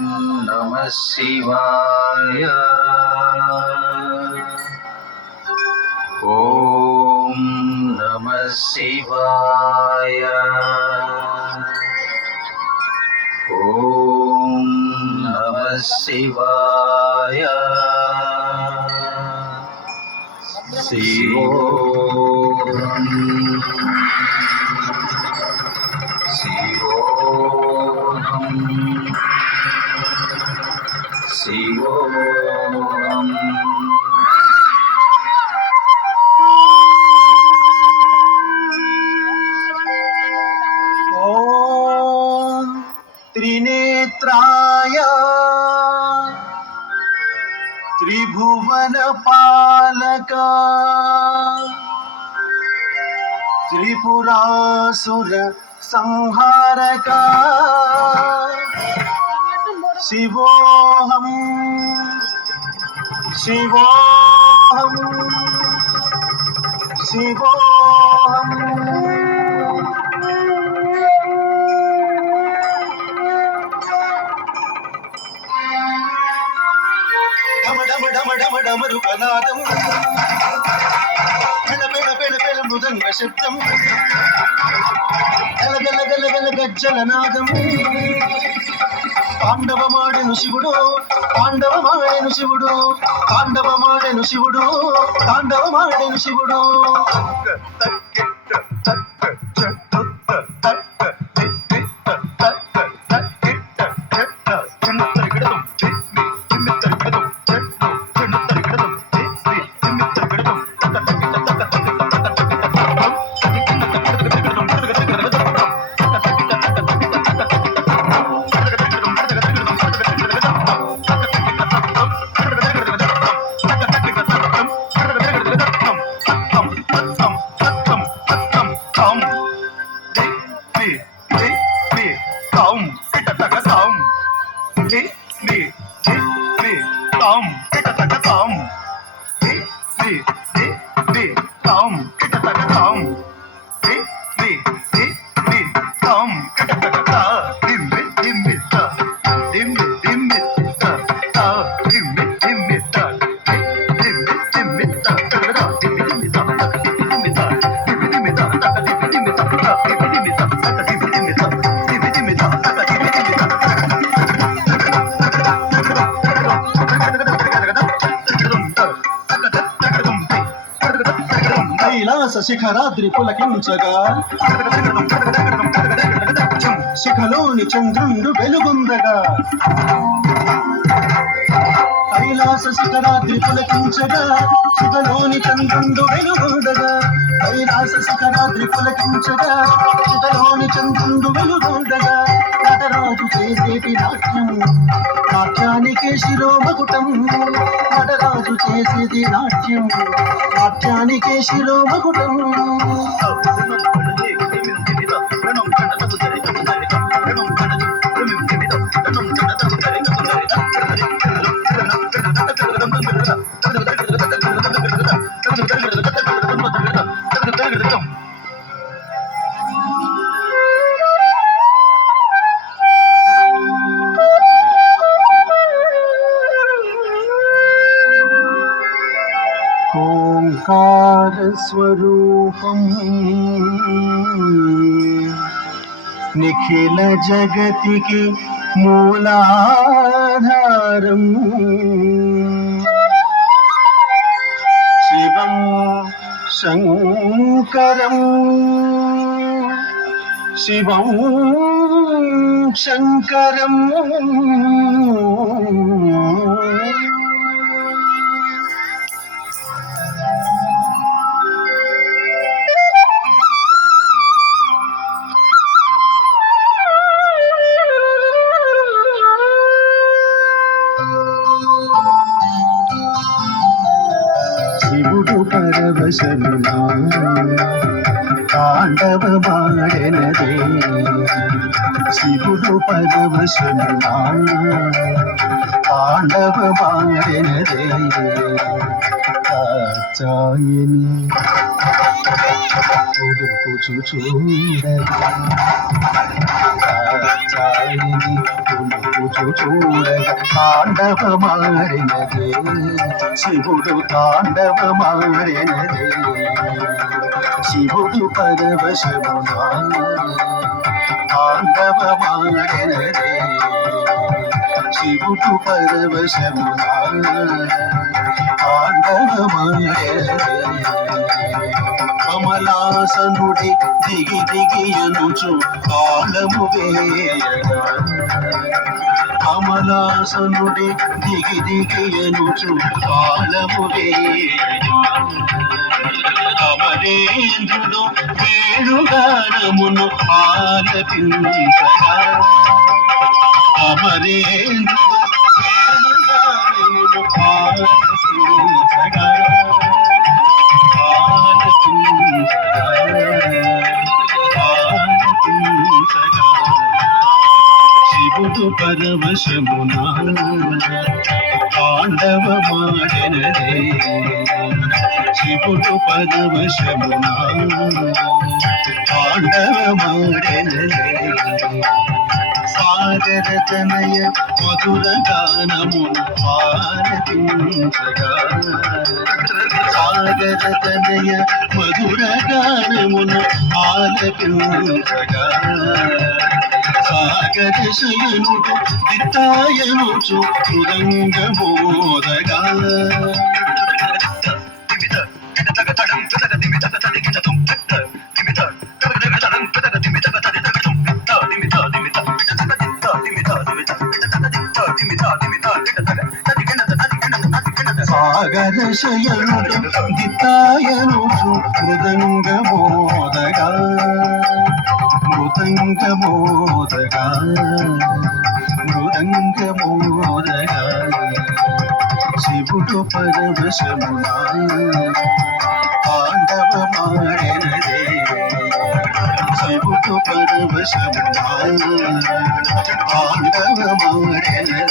नमः शिवाय। ॐ नमः शिवाय। ॐ नमः शिवाय। शिवोऽहम् शिवोऽहम् शिवोऽहम्। ॐ त्रिनेत्राय त्रिभुवनपालका त्रिपुरासुर संहारका शिवोऽहम् शिवोऽहम् शिवोऽहम्। ఢమ ఢమ ఢమ ఢమ ఢమరుకనాదం పెళ పెళ పెళ పెళ మృదంగ శబ్దం గల గల గల గల గజ్జలనాదం తాండవమాడెను శివుడు తాండవమాడెను శివుడు తాండవమాడెను శివుడు తాండవమాడెను శివుడు. కైలాస శిఖరాద్రి పులకించగా శిఖలోని చంద్రుండు వెలుగుందగా కైలాస శిఖరాద్రి పులకించగా శిఖలోని చంద్రుండు వెలుగుండగా కైలాస శిఖరాద్రి పులకించగా శిఖలోని చంద్రుండు వెలుగుండగా నటరాజు చేసేటి నాట్యం నాట్యానికే శిరోమకుటం నటరాజు చేసేది నాట్యం నాట్యానికే శిరోమకుటం. ఓంకార స్వరూపం నిఖిల జగతికి మూలాధారం శివం శంకరం శివం శంకరం. శివుడు పరవశమునా తాండవమాడెనదే శివుడు పరవశమునా తాండవమాడెనదే కాచాయని పులుకుచు చూడగా పులుకుచు చూడగా తాండవమాడినదే శివుడు తాండవమాడినదే శివుడు పరవశమునా తాండవమాడినదే శివుడు పరవశమునా తాండవమాడినదే కమలాసనుడి దిగి దిగి అనుచు కాలము వేయగా కమలాసనుడి దిగి దిగి అనుచు కాలము వేయగా అమరేంద్రుడు వేణుగానమును ఆలపించగా అమరేంద్రుడు వేణుగానమును ఆలపించగా శివుడు పరవశమునా తాండవమాడినదే శివుడు పరవశమునా తాండవమాడినదే సాగర తనయ మధుర గానమును ఆలపించగా సాగర తనయ మధుర గానమును ఆలపించగా సాగర శయనుడు దిత్తాయనుచు మృదంగమోదగా సాగర శయనుడు దిత్తాయనుచు మృదంగమోదగా మృదంగమోదగా మృదంగమోదగా శివుడు పరవశమునా తాండవమాడినదే శివుడు పరవశమునా తాండవమాడినదే